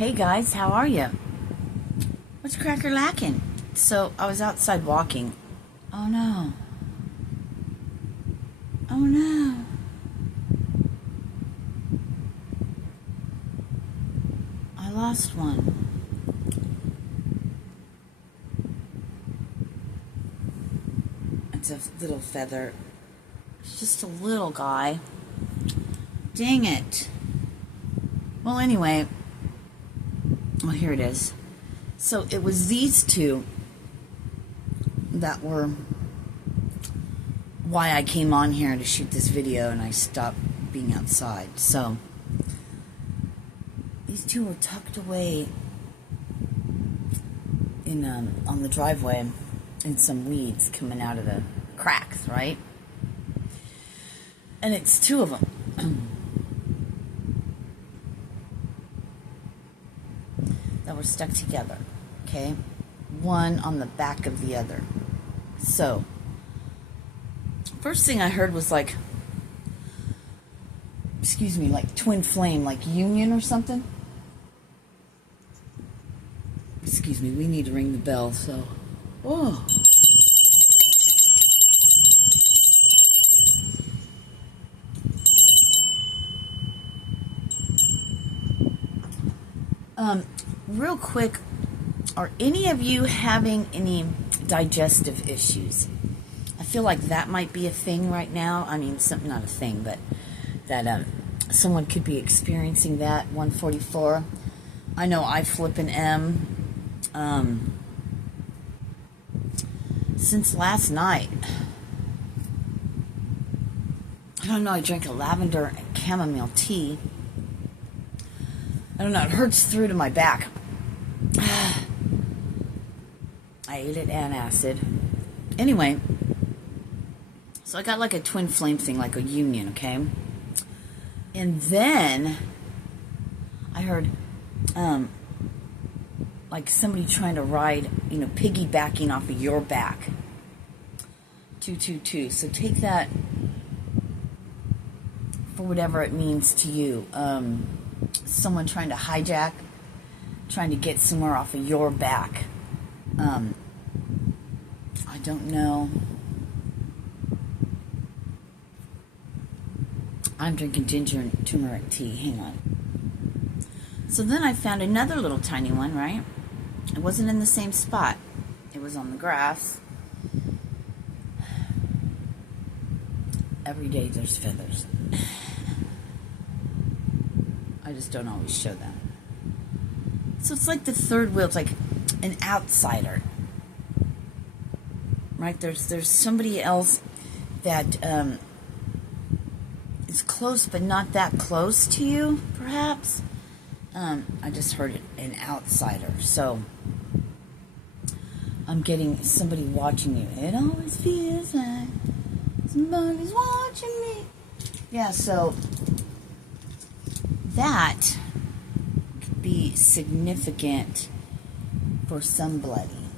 Hey guys, how are you? What's cracker lacking? So I was outside walking. Oh no. Oh no. I lost one. It's a little feather. It's just a little guy. Dang it. Well, anyway. Well, here it is. So it was these two that were why I came on here to shoot this video, and I stopped being outside. So these two were tucked away in on the driveway in some weeds coming out of the cracks, right? And it's two of them. That were stuck together, okay? One on the back of the other. So, first thing I heard was like, excuse me, like twin flame, like union or something. Excuse me, we need to ring the bell, so. Oh. Real quick, are any of you having any digestive issues? I feel like that might be a thing right now. I mean, not a thing, but that someone could be experiencing that. 144. I know I flippin' am. Since last night. I don't know, I drank a lavender and chamomile tea. I don't know, it hurts through to my back. I ate it and acid. Anyway, so I got like a twin flame thing, like a union, okay? And then I heard like somebody trying to ride, piggybacking off of your back. 222. So take that for whatever it means to you. Someone trying to hijack, trying to get somewhere off of your back. I don't know. I'm drinking ginger and turmeric tea. Hang on. So then I found another little tiny one, right? It wasn't in the same spot. It was on the grass. Every day there's feathers. I just don't always show them. So it's like the third wheel. It's like an outsider, right? There's somebody else that is close, but not that close to you, perhaps. I just heard it, an outsider. So I'm getting somebody watching you. It always feels like somebody's watching me. Yeah, so that could be significant for somebody.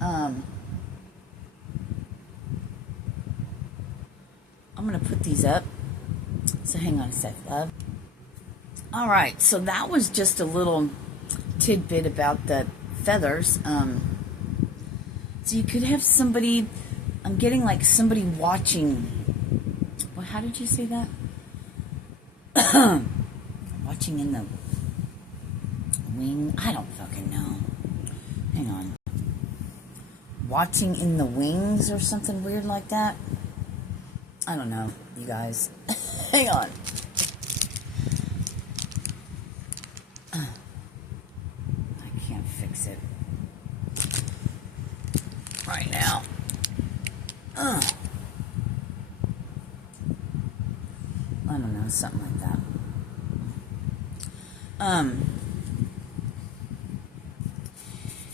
I'm going to put these up. So hang on a sec, love. All right, so that was just a little tidbit about the feathers. So you could have somebody, I'm getting like somebody watching. Well, how did you say that? Watching in the wing. I don't fucking know. Hang on. Watching in the wings or something weird like that. I don't know, you guys. Hang on. I can't fix it right now. I don't know, something like that.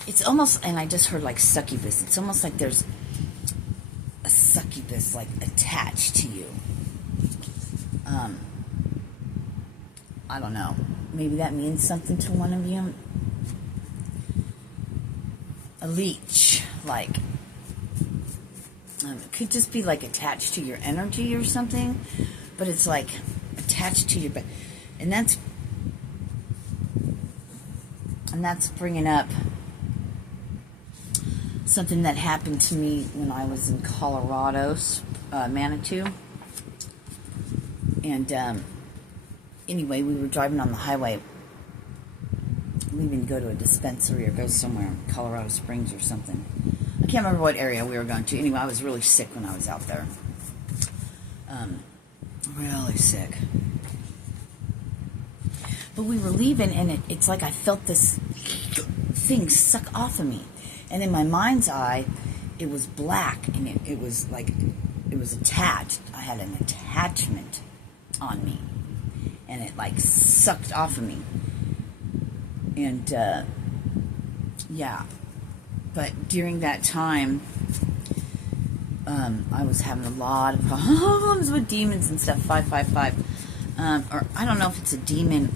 It's almost, and I just heard like succubus. It's almost like there's a succubus like attached to you. I don't know. Maybe that means something to one of you. A leech, like. It could just be like attached to your energy or something, but it's like attached to your back. And that's And that's bringing up something that happened to me when I was in Colorado, Manitou. And anyway, we were driving on the highway, leaving to go to a dispensary or go somewhere in Colorado Springs or something. I can't remember what area we were going to. Anyway, I was really sick when I was out there. Really sick. But we were leaving, and it's like I felt this thing suck off of me. And in my mind's eye, it was black, and it was like, it was attached. I had an attachment on me. And it like sucked off of me. And, yeah. But during that time, I was having a lot of problems with demons and stuff. 555. Or I don't know if it's a demon.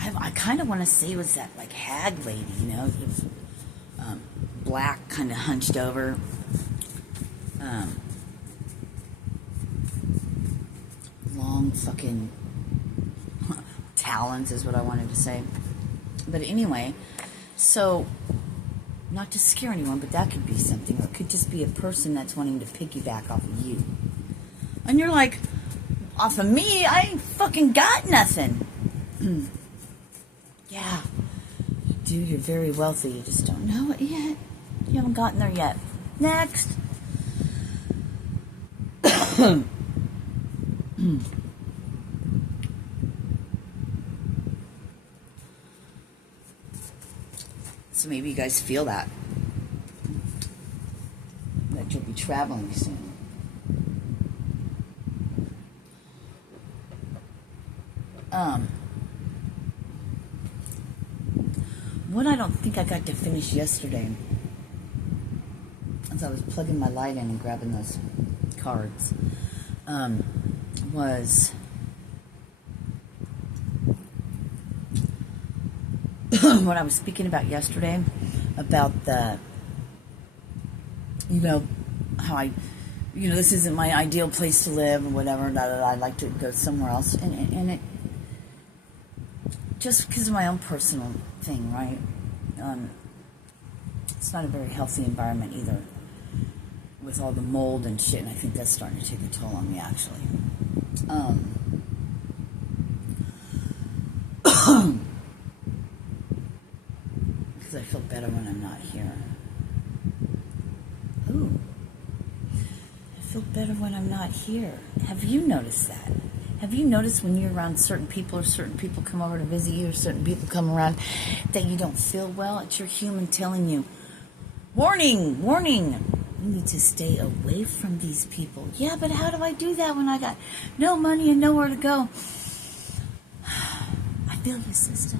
I kind of want to say it was that like hag lady, you know, it was, black, kind of hunched over. Long fucking talons is what I wanted to say. But anyway, so, not to scare anyone, but that could be something. Or it could just be a person that's wanting to piggyback off of you. And you're like, off of me? I ain't fucking got nothing. Yeah. Dude, you're very wealthy. You just don't know it yet. You haven't gotten there yet. Next. So maybe you guys feel that you'll be traveling soon. What I don't think I got to finish yesterday, as I was plugging my light in and grabbing those cards, was what I was speaking about yesterday, about the, you know, how I, you know, this isn't my ideal place to live or whatever, I'd like to go somewhere else, and it, just because of my own personal thing, right? It's not a very healthy environment either, with all the mold and shit, and I think that's starting to take a toll on me, actually. Because I feel better when I'm not here. Ooh. I feel better when I'm not here. Have you noticed that? Have you noticed when you're around certain people, or certain people come over to visit you, or certain people come around, that you don't feel well? It's your human telling you, warning, warning, you need to stay away from these people. Yeah, but how do I do that when I got no money and nowhere to go? I feel you, sister.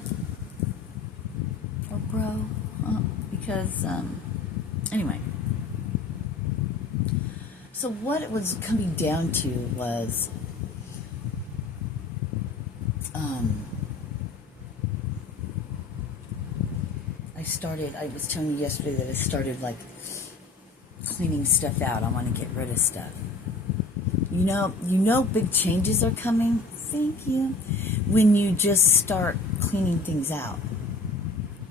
Or bro. Because, anyway. So what it was coming down to was, I was telling you yesterday that I started, like, cleaning stuff out. I want to get rid of stuff. You know big changes are coming? Thank you. When you just start cleaning things out.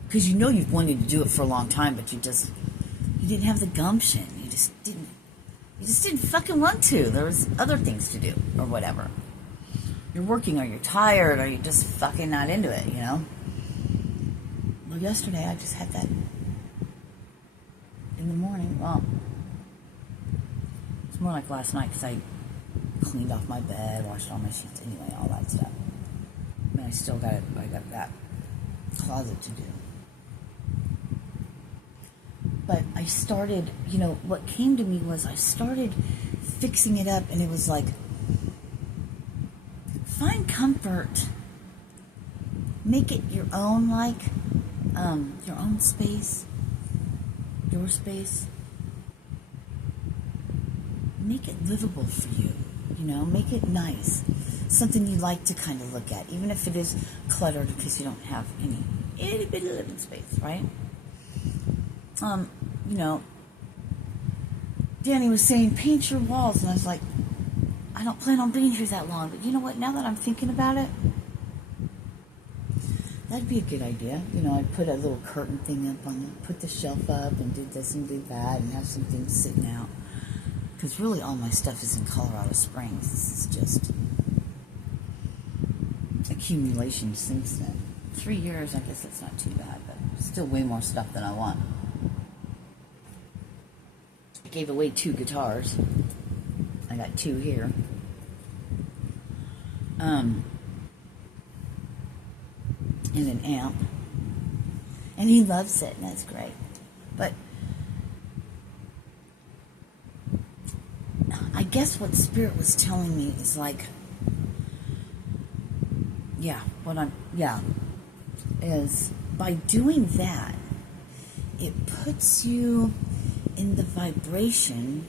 Because you know you've wanted to do it for a long time, but you didn't have the gumption. You just didn't fucking want to. There was other things to do, or whatever. You're working, or you're tired, or you're just fucking not into it, you know? Well, yesterday I just had that in the morning. Well, it's more like last night, because I cleaned off my bed, washed all my sheets, anyway, all that stuff. I mean, I got that closet to do. But I started, what came to me was I started fixing it up, and it was like, find comfort. Make it your own, your own space, your space. Make it livable for you, make it nice. Something you like to kind of look at, even if it is cluttered because you don't have any itty bitty living space, right? Danny was saying, paint your walls, and I was like, I don't plan on being here that long, but you know what, now that I'm thinking about it, That'd be a good idea. You know, I'd put a little curtain thing up on it, put the shelf up and do this and do that and have some things sitting out. Because really all my stuff is in Colorado Springs. This is just accumulation since then. 3 years, I guess that's not too bad, but still way more stuff than I want. I gave away 2 guitars. I got 2 here. And an amp. And he loves it, and that's great. But I guess what Spirit was telling me is like, is by doing that, it puts you in the vibration,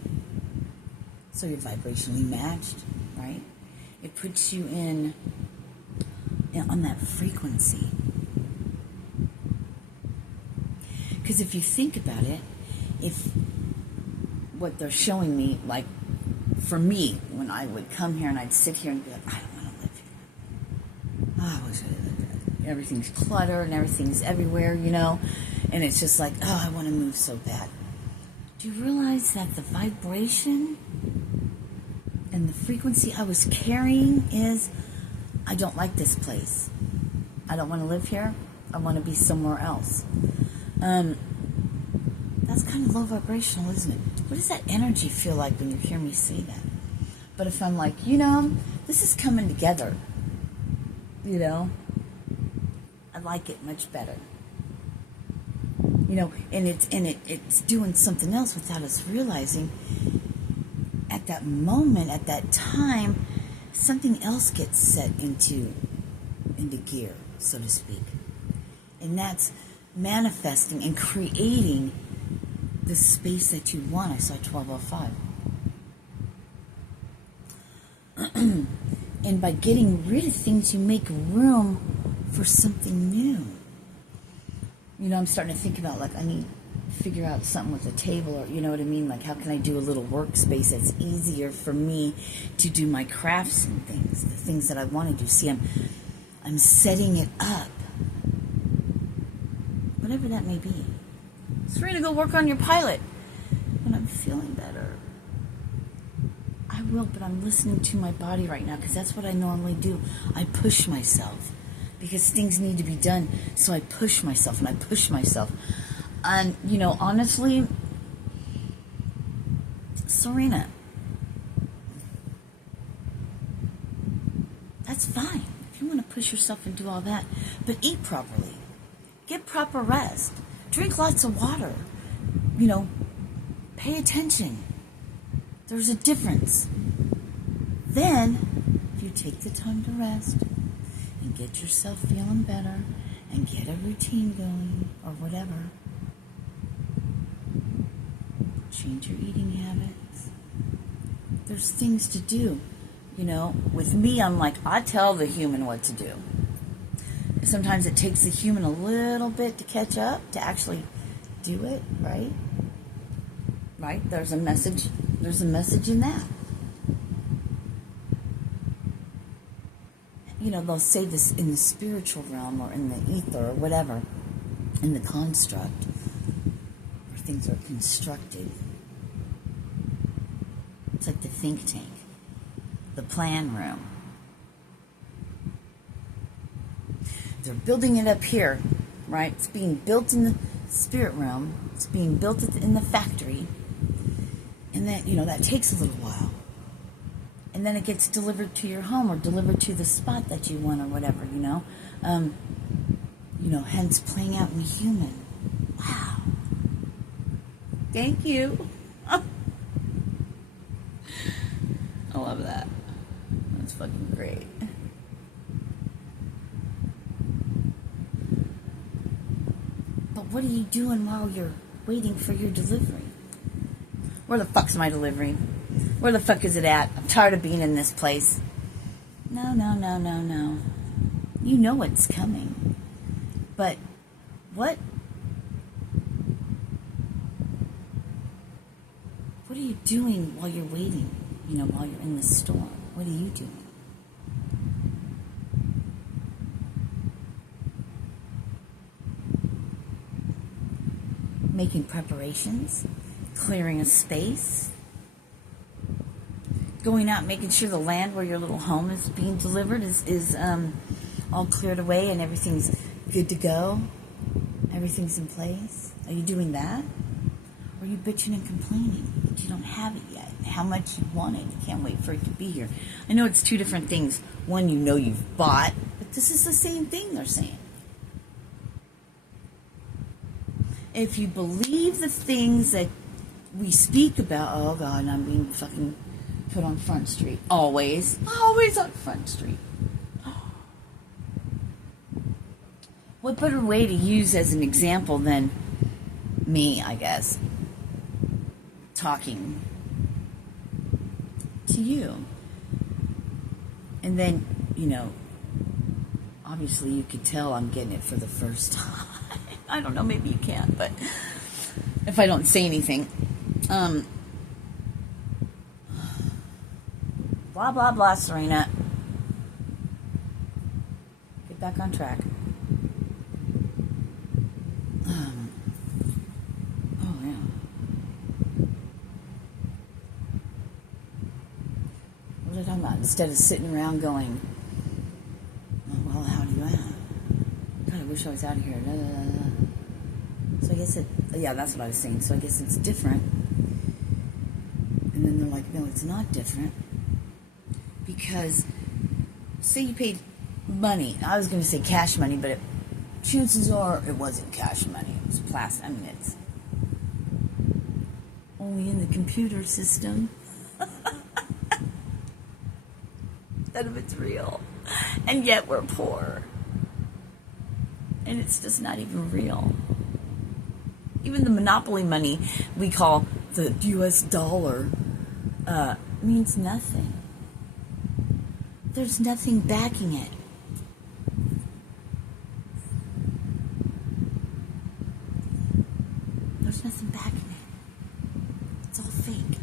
so you're vibrationally matched, right? It puts you on that frequency. Because if you think about it, if what they're showing me, like for me, when I would come here and I'd sit here and be like, I don't want to live here. Oh, I wish I lived there. Everything's cluttered and everything's everywhere, you know? And it's just like, oh, I want to move so bad. Do you realize that the vibration and the frequency I was carrying is, I don't like this place. I don't want to live here. I want to be somewhere else. That's kind of low vibrational, isn't it? What does that energy feel like when you hear me say that? But if I'm like, you know, this is coming together, you know, I like it much better. You know, and it's doing something else without us realizing. At that moment, at that time, something else gets set into gear, so to speak. And that's manifesting and creating the space that you want. I saw 1205. And by getting rid of things, you make room for something new. You know, I'm starting to think about, like, I need to figure out something with a table, or, you know what I mean? Like, how can I do a little workspace that's easier for me to do my crafts and things, the things that I want to do. See, I'm setting it up. Whatever that may be. Serena, go work on your pilot. When I'm feeling better, I will, but I'm listening to my body right now, because that's what I normally do. I push myself because things need to be done, so I push myself and I push myself. And, you know, honestly, Serena, that's fine if you want to push yourself and do all that, but eat properly, get proper rest, drink lots of water, you know, pay attention. There's a difference. Then, if you take the time to rest and get yourself feeling better and get a routine going or whatever, change your eating habits. There's things to do. You know, with me, I'm like, I tell the human what to do. Sometimes it takes the human a little bit to catch up, to actually do it, right? Right? There's a message in that. You know, they'll say this in the spiritual realm or in the ether or whatever, in the construct, where things are constructed. It's like the think tank, the plan room. They're building it up here, right? It's being built in the spirit realm. It's being built in the factory. And that, you know, that takes a little while. And then it gets delivered to your home or delivered to the spot that you want or whatever, you know. Hence playing out in the human. Wow. Thank you. I love that. That's fucking great. But what are you doing while you're waiting for your delivery? Where the fuck's my delivery? Where the fuck is it at? I'm tired of being in this place. No. You know it's coming. But what are you doing while you're waiting? You know, while you're in the storm? What are you doing? making preparations, clearing a space, going out, making sure the land where your little home is being delivered is all cleared away and everything's good to go? Everything's in place? Are you doing that? Or are you bitching and complaining that you don't have it yet? How much you want it? You can't wait for it to be here. I know it's two different things. One, you know you've bought, but this is the same thing they're saying. If you believe the things that we speak about, oh God, I'm being fucking put on Front Street. Always on Front Street. What better way to use as an example than me, I guess, talking to you. And then, obviously you could tell I'm getting it for the first time. I don't know, maybe you can't, but if I don't say anything. Blah, blah, blah, Serena. Get back on track. Instead of sitting around going, oh, well, how do you act? God, I wish I was out of here. Da, da, da, da. So I guess that's what I was saying. So I guess it's different. And then they're like, no, it's not different. Because, say you paid money. I was going to say cash money, but chances are it wasn't cash money. It was plastic. I mean, it's only in the computer system. None of it's real. And yet we're poor. And it's just not even real. Even the monopoly money we call the US dollar means nothing. There's nothing backing it. There's nothing backing it. It's all fake.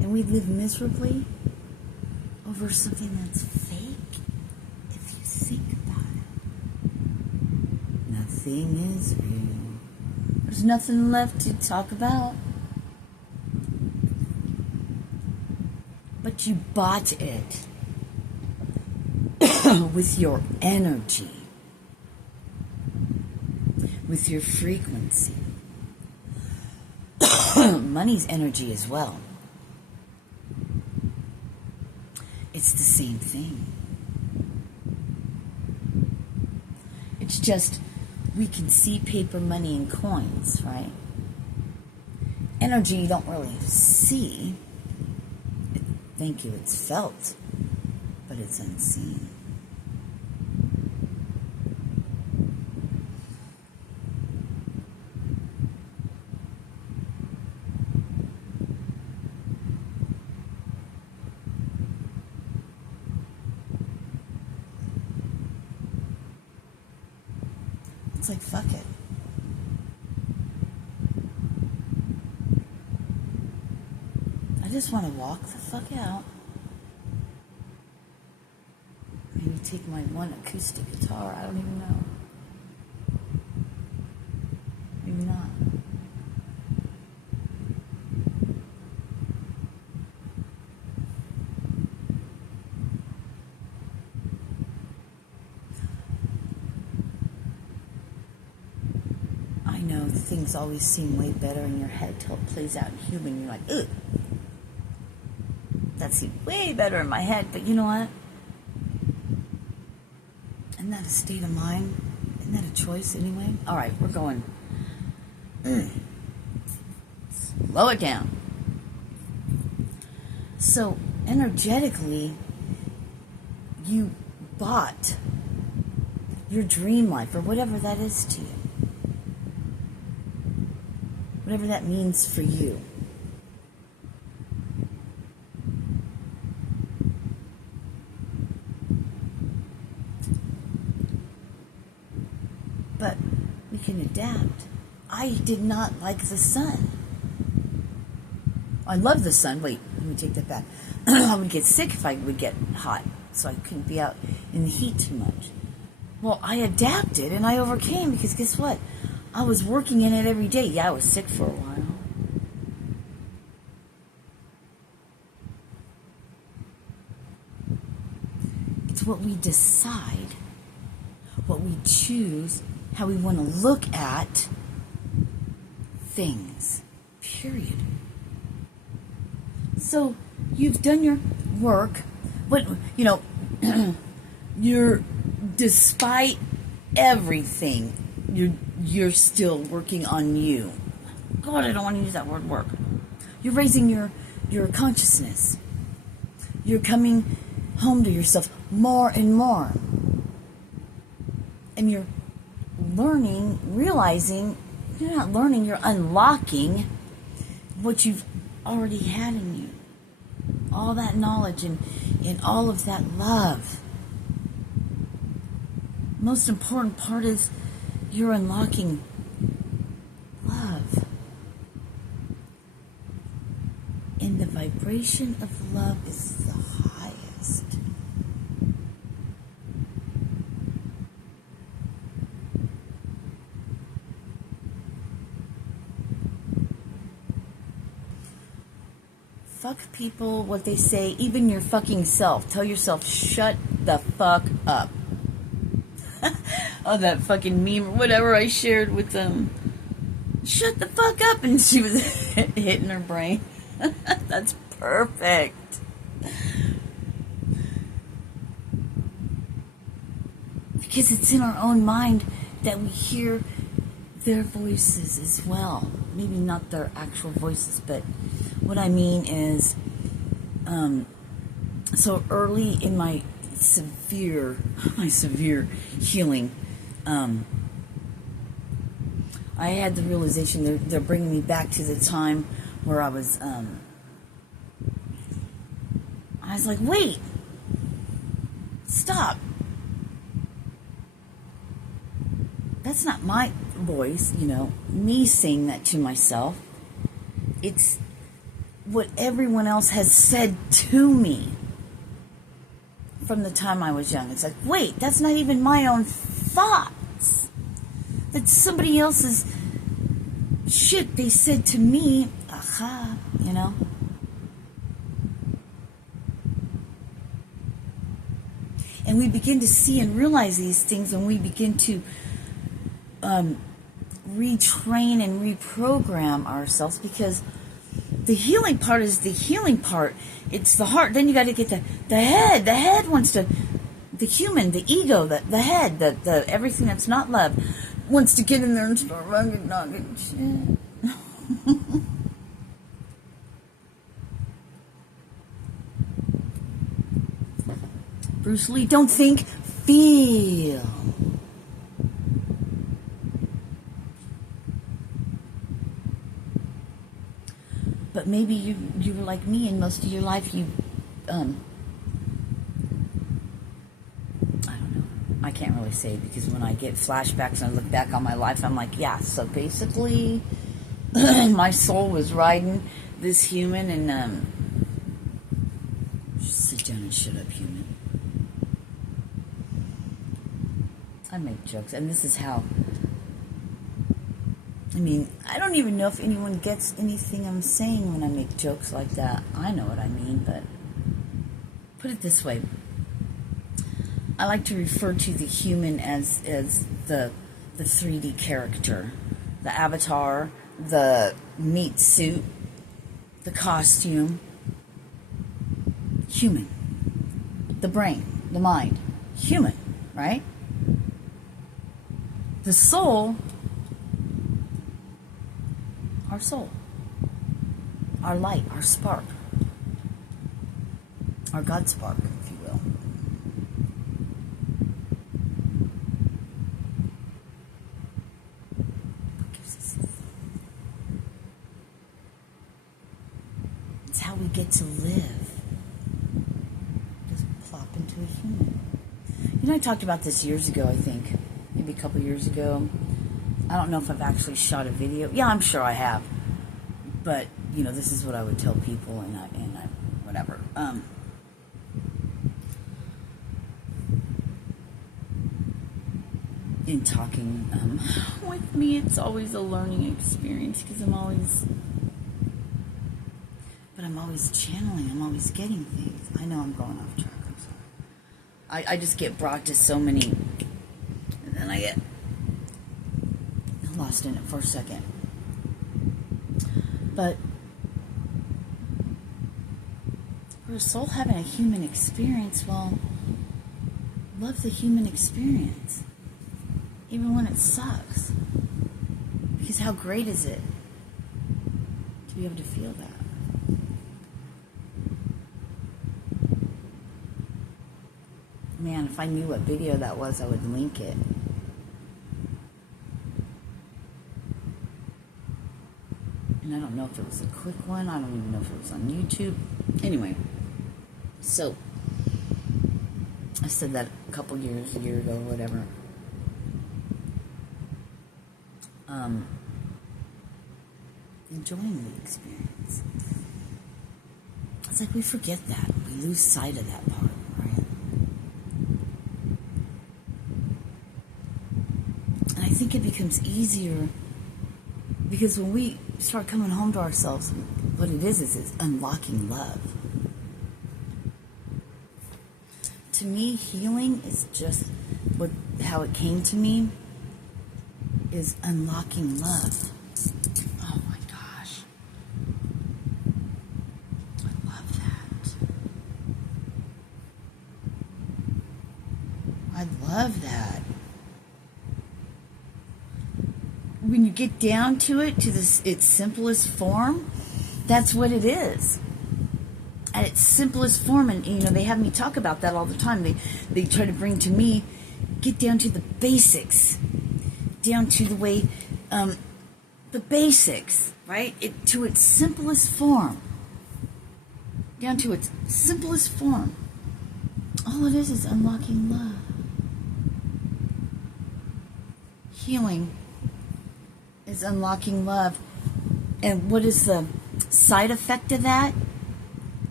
And we live miserably over something that's fake, if you think about it. Nothing is real. There's nothing left to talk about. But you bought it with your energy, with your frequency. Money's energy as well. It's the same thing. It's just we can see paper money and coins, right? Energy you don't really see. Thank you, it's felt, but it's unseen. It's like, fuck it. I just want to walk the fuck out. Maybe take my one acoustic guitar. I don't even know. Maybe not. I know things always seem way better in your head till it plays out in human. You're like, ugh. That seemed way better in my head, but you know what? Isn't that a state of mind? Isn't that a choice anyway? All right, we're going. Slow it down. So, energetically, you bought your dream life, or whatever that is to you. Whatever that means for you. But we can adapt. I did not like the sun. I love the sun. Wait, let me take that back. I would get sick if I would get hot, so I couldn't be out in the heat too much. Well, I adapted and I overcame because guess what? I was working in it every day. Yeah, I was sick for a while. It's what we decide, what we choose, how we want to look at things, period. So you've done your work, but, you're, despite everything, you're still working on you. God, I don't want to use that word work. You're raising your consciousness. You're coming home to yourself more and more. And you're learning, realizing, you're not learning, you're unlocking what you've already had in you. All that knowledge and all of that love. Most important part is you're unlocking love. And the vibration of love is the highest. Fuck people, what they say, even your fucking self. Tell yourself, shut the fuck up. Oh, that fucking meme or whatever I shared with them. Shut the fuck up. And she was hitting her brain. That's perfect. Because it's in our own mind that we hear their voices as well. Maybe not their actual voices, but what I mean is, so early in my severe healing, I had the realization they're bringing me back to the time where I was like, wait, stop. That's not my voice, me saying that to myself. It's what everyone else has said to me from the time I was young. It's like, wait, that's not even my own thoughts. That's somebody else's shit they said to me. Aha, And we begin to see and realize these things, and we begin to retrain and reprogram ourselves, because the healing part is the healing part. It's the heart. Then you got to get the head. The head wants to, the human, the ego, the head, the everything that's not love, wants to get in there and start rugged, knocking shit. Bruce Lee, don't think, feel. But maybe you were like me, and most of your life you, I don't know. I can't really say, because when I get flashbacks and I look back on my life, I'm like, yeah, so basically my soul was riding this human, and just sit down and shut up, human. I make jokes, and this is how, I don't even know if anyone gets anything I'm saying when I make jokes like that. I know what I mean, but put it this way. I like to refer to the human as the 3D character, the avatar, the meat suit, the costume. Human. The brain, the mind. Human, right? The soul, our soul, our light, our spark, our God spark, if you will. It's how we get to live. Just plop into a human. I talked about this years ago, I think. Maybe a couple years ago. I don't know if I've actually shot a video. Yeah, I'm sure I have. But, this is what I would tell people, and I whatever. in talking with me, it's always a learning experience because I'm always channeling, I'm always getting things. I know I'm going off track, I'm sorry. I just get brought to so many, and then I get lost in it for a second. But for a soul having a human experience, well, love the human experience, even when it sucks. Because how great is it to be able to feel that? Man, if I knew what video that was, I would link it. And I don't know if it was a quick one. I don't even know if it was on YouTube. Anyway, so I said that a year ago, whatever. Enjoying the experience. It's like we forget that. We lose sight of that part, right? And I think it becomes easier because when we start coming home to ourselves, what it is unlocking love. To me, healing is just how it came to me is unlocking love. Oh my gosh. I love that. I love that. When you get down to it, to its simplest form, that's what it is. At its simplest form, and they have me talk about that all the time. They try to bring to me, get down to the basics, down to the way, the basics, right? To its simplest form, down to its simplest form. All it is unlocking love, healing. Is unlocking love. And what is the side effect of that?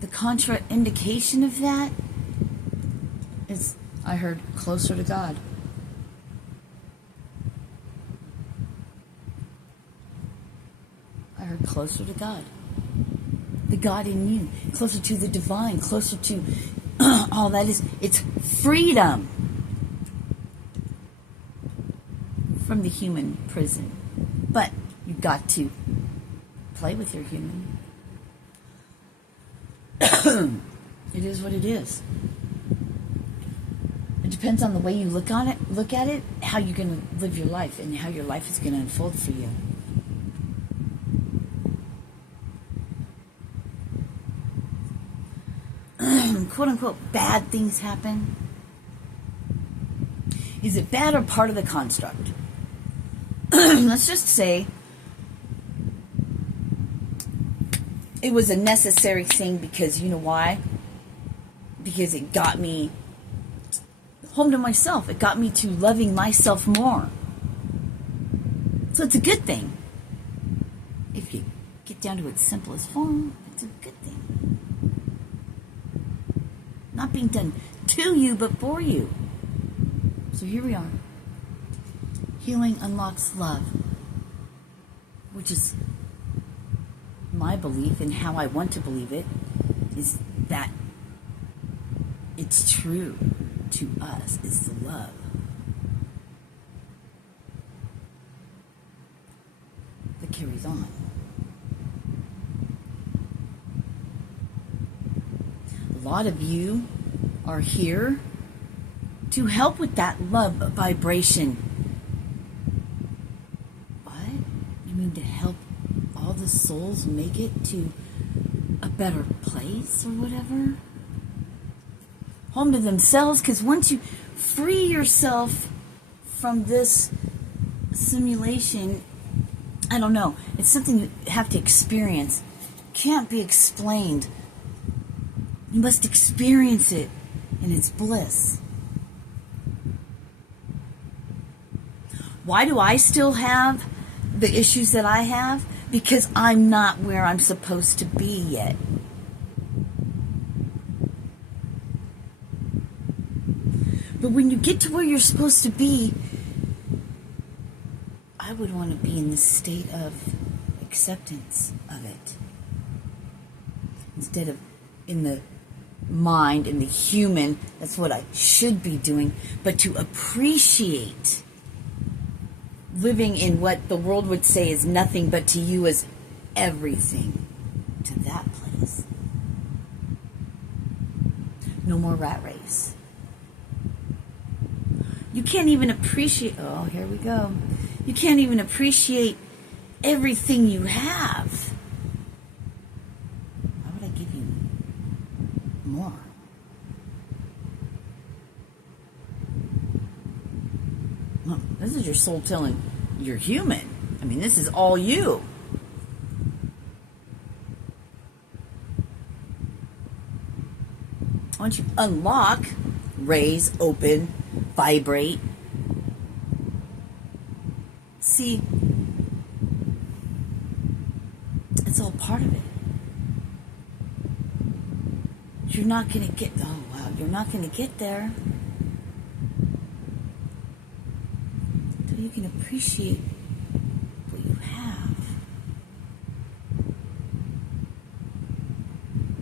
The contraindication of that is, I heard, closer to God. I heard closer to God. The God in you. Closer to the divine. Closer to all that is. It's freedom from the human prison. But you've got to play with your human. It is what it is. It depends on the way you look at it, how you're going to live your life, and how your life is going to unfold for you. Quote unquote bad things happen. Is it bad or part of the construct? Let's just say it was a necessary thing because you know why? Because it got me home to myself. It got me to loving myself more. So it's a good thing. If you get down to its simplest form, it's a good thing. Not being done to you, but for you. So here we are. Healing unlocks love, which is my belief and how I want to believe it, is that it's true to us, is the love. That carries on. A lot of you are here to help with that love vibration. To help all the souls make it to a better place or whatever, home to themselves, because once you free yourself from this simulation, I don't know, it's something you have to experience. Can't be explained. You must experience it, and it's bliss. Why do I still have the issues that I have? Because I'm not where I'm supposed to be yet. But when you get to where you're supposed to be, I would want to be in this state of acceptance of it. Instead of in the mind, in the human, that's what I should be doing, but to appreciate living in what the world would say is nothing, but to you is everything, to that place. No more rat race. You can't even appreciate, oh, here we go. You can't even appreciate everything you have. Why would I give you more? Well, this is your soul telling you're human. I mean, this is all you. Once you unlock, raise, open, vibrate, see, it's all part of it. You're not going to get, oh wow, you're not going to get there until you can appreciate what you have.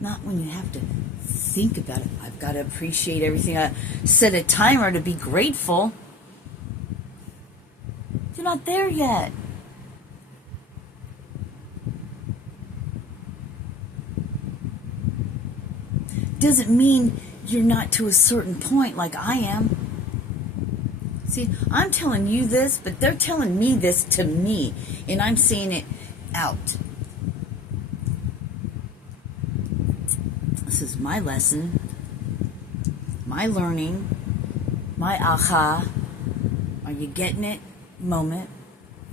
Not when you have to think about it. I've got to appreciate everything. I set a timer to be grateful. You're not there yet. Doesn't mean you're not to a certain point like I am. See, I'm telling you this, but they're telling me this to me, and I'm saying it out. This is my lesson, my learning, my aha. Are you getting it? Moment.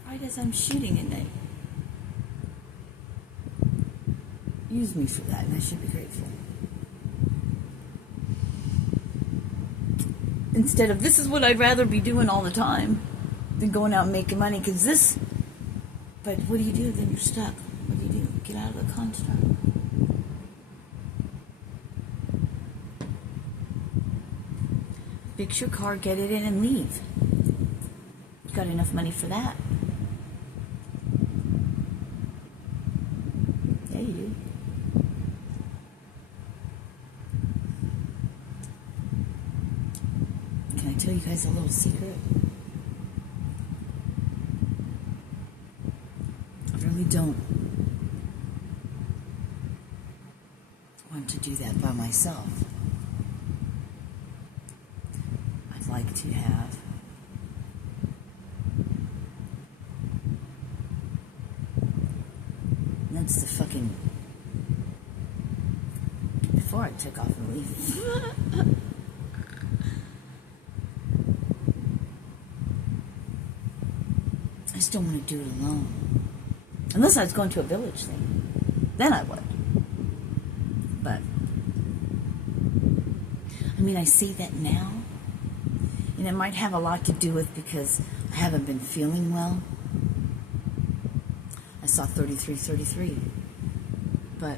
Right as I'm shooting at night. Use me for that, and I should be grateful. Instead of, this is what I'd rather be doing all the time than going out and making money, because this, but what do you do? Then you're stuck. What do you do? Get out of the construct. Fix your car, get it in, and leave. You got enough money for that. Yeah, you do. Can I tell you guys a little secret? I really don't want to do that by myself. I'd like to have that's the fucking before I took off and leave. I just don't want to do it alone. Unless I was going to a village thing. Then I would. But I mean, I see that now. And it might have a lot to do with because I haven't been feeling well. I saw 3333. But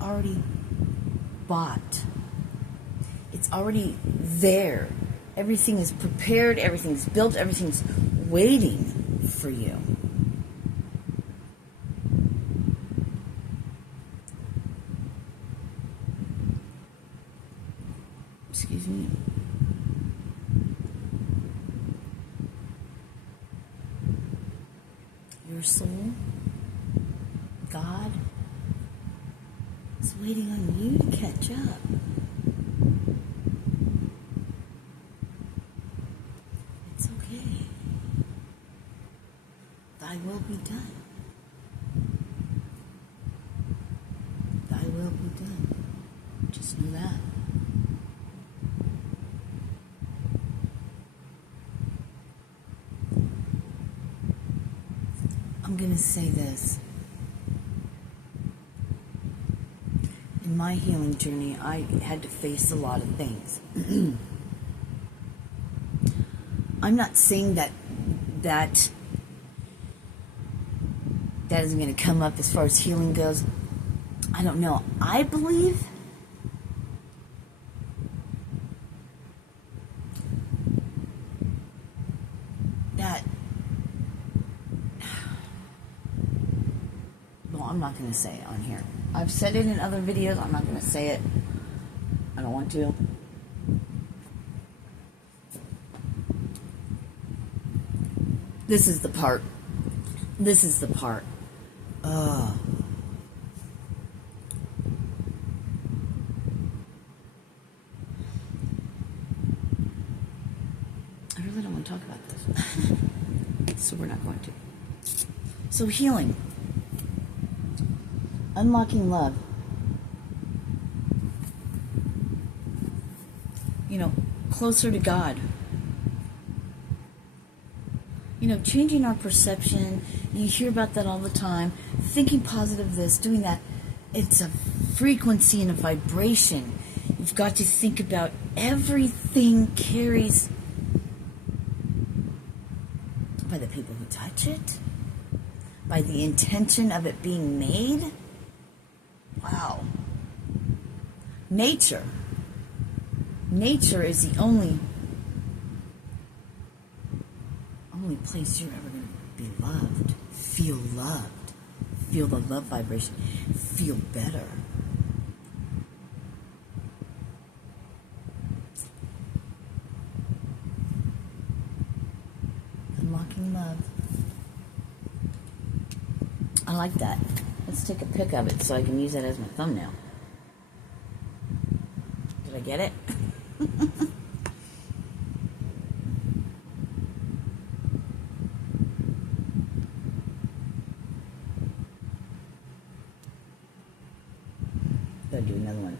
already bought. It's already there. Everything is prepared, everything's built, everything's waiting for you. Excuse me. Your soul, God, is waiting on you to catch up. It's okay. Thy will be done. Thy will be done. Just know that. I'm going to say this. In my healing journey, I had to face a lot of things. I'm not saying that isn't going to come up as far as healing goes. I don't know. I believe I'm not going to say it on here. I've said it in other videos. I'm not going to say it. I don't want to. This is the part. This is the part. I really don't want to talk about this. So we're not going to. So healing. Unlocking love. You know, closer to God. You know, changing our perception. You hear about that all the time. Thinking positive this, doing that. It's a frequency and a vibration. You've got to think about everything carries by the people who touch it, by the intention of it being made. Wow. Nature is the only place you're ever going to be loved. Feel loved. Feel the love vibration. Feel better. Unlocking love. I like that. Let's take a pic of it so I can use that as my thumbnail. Did I get it? Gotta do another one.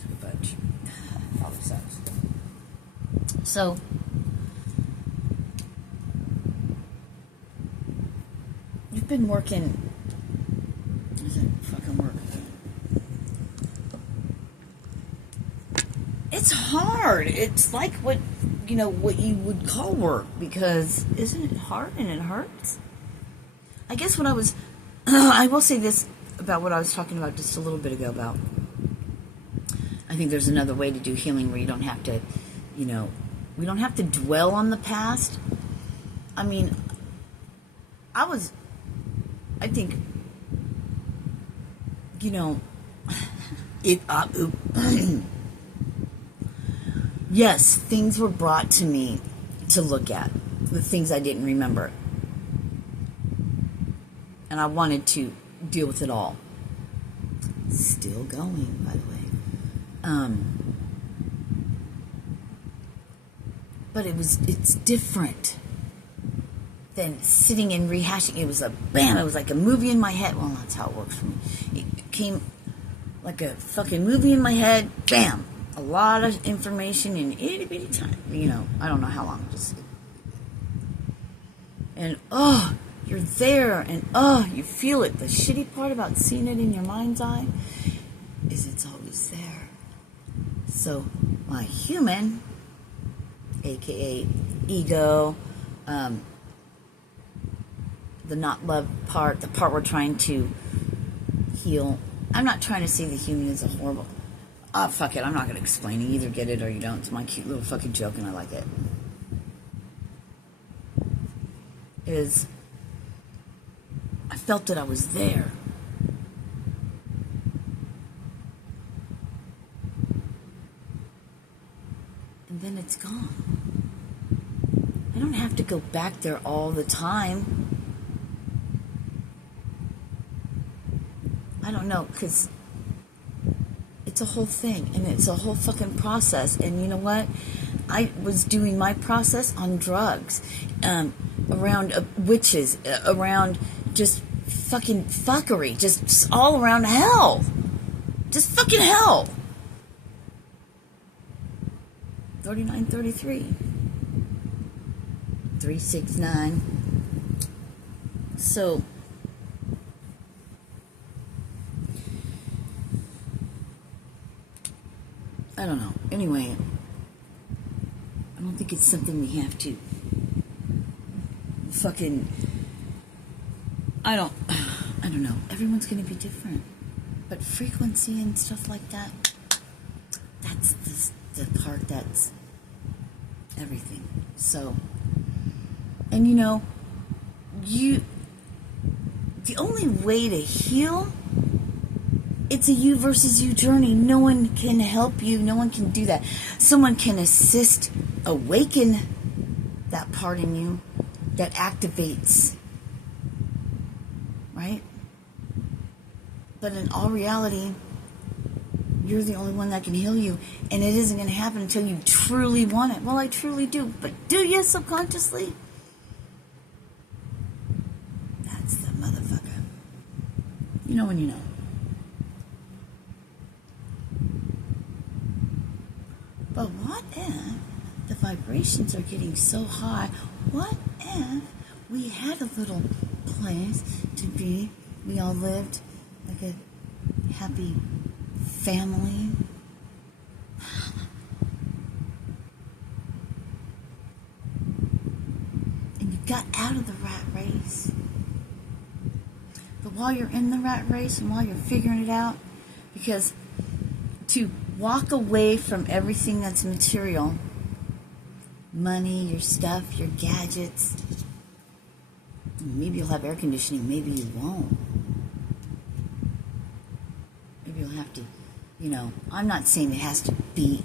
Took a bunch. Probably sucks. So, you've been working. Does it fucking work? It's hard. It's like what you would call work, because isn't it hard and it hurts? I guess what I was, I will say this about what I was talking about just a little bit ago about, I think there's another way to do healing where you don't have to, we don't have to dwell on the past. I mean, I think, yes, things were brought to me to look at, the things I didn't remember. And I wanted to deal with it all. Still going, by the way. But it's different than sitting and rehashing. It was it was like a movie in my head. Well, that's how it works for me. It came like a fucking movie in my head. Bam! A lot of information in itty bitty time. I don't know how long. And you're there, and you feel it. The shitty part about seeing it in your mind's eye is it's always there. So my human, aka ego, the not love part, the part we're trying to heal. I'm not trying to say the human is a horrible. Fuck it. I'm not going to explain it. You either get it or you don't. It's my cute little fucking joke, and I like it. I felt that I was there. And then it's gone. I don't have to go back there all the time. I don't know, because it's a whole thing, and it's a whole fucking process. And you know what? I was doing my process on drugs, around witches, around just fucking fuckery, just all around hell. Just fucking hell. 3933. 369. So, I don't know. Anyway, I don't think it's something we have to fucking, I don't know. Everyone's going to be different. But frequency and stuff like that, that's the part that's everything. So, and the only way to heal, it's a you versus you journey. No one can help you. No one can do that. Someone can assist, awaken that part in you that activates, right? But in all reality, you're the only one that can heal you, and it isn't going to happen until you truly want it. Well, I truly do, but do you subconsciously? That's the motherfucker. You know when you know. But what if the vibrations are getting so high? What if we had a little place to be? We all lived like a happy family. And you got out of the rat race. But while you're in the rat race and while you're figuring it out, because to walk away from everything that's material, money, your stuff, your gadgets, maybe you'll have air conditioning, maybe you won't. Maybe you'll have to, I'm not saying it has to be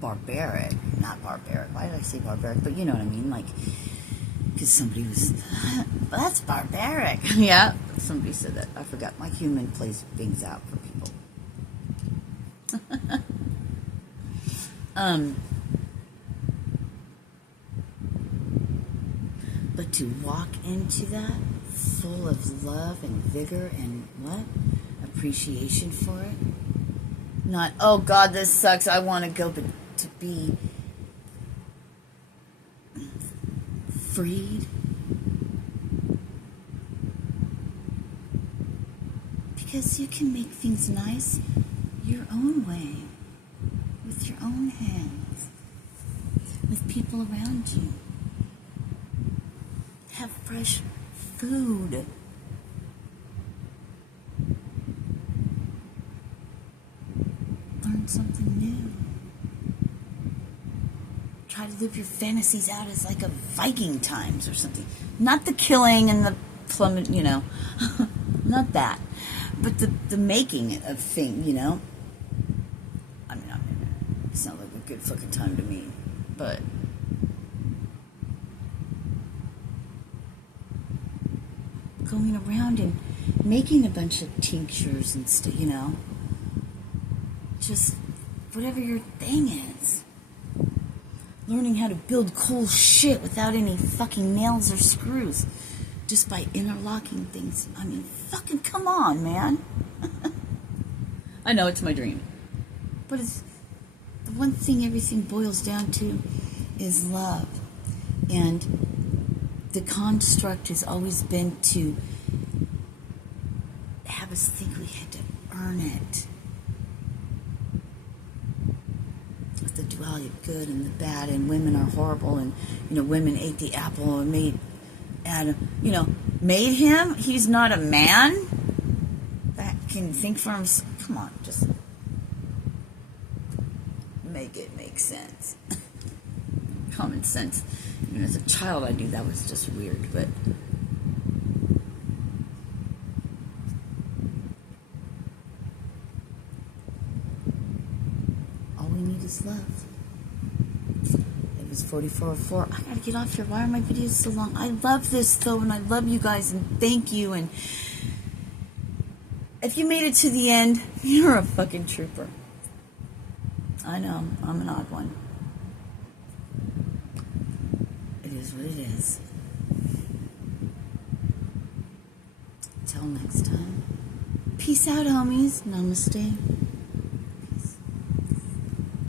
barbaric, not barbaric. Why did I say barbaric? But you know what I mean, like, because somebody was, that's barbaric. Yeah, somebody said that. I forgot. My human plays things out for people. But to walk into that full of love and vigor and what? Appreciation for it. Not, oh God, this sucks, I want to go, but to be freed. Because you can make things nice your own way, with your own hands, with people around you. Have fresh food. Learn something new. Try to live your fantasies out as like a Viking times or something. Not the killing and the plummet, not that. But the making of things, I mean, it sounds like a good fucking time to me, but going around and making a bunch of tinctures and stuff, just whatever your thing is. Learning how to build cool shit without any fucking nails or screws, just by interlocking things. I mean, fucking come on, man. I know it's my dream, but it's the one thing everything boils down to is love. And the construct has always been to have us think we had to earn it. With the duality of good and the bad, and women are horrible, and women ate the apple and made Adam, made him. He's not a man that can think for himself. Come on, just make it make sense. Common sense. As a child, I knew that was just weird, but all we need is love. It was 44:04. I gotta get off here. Why are my videos so long? I love this though, and I love you guys, and thank you. And if you made it to the end, you're a fucking trooper. I know, I'm an odd one. It is what it is. Till next time. Peace out, homies. Namaste.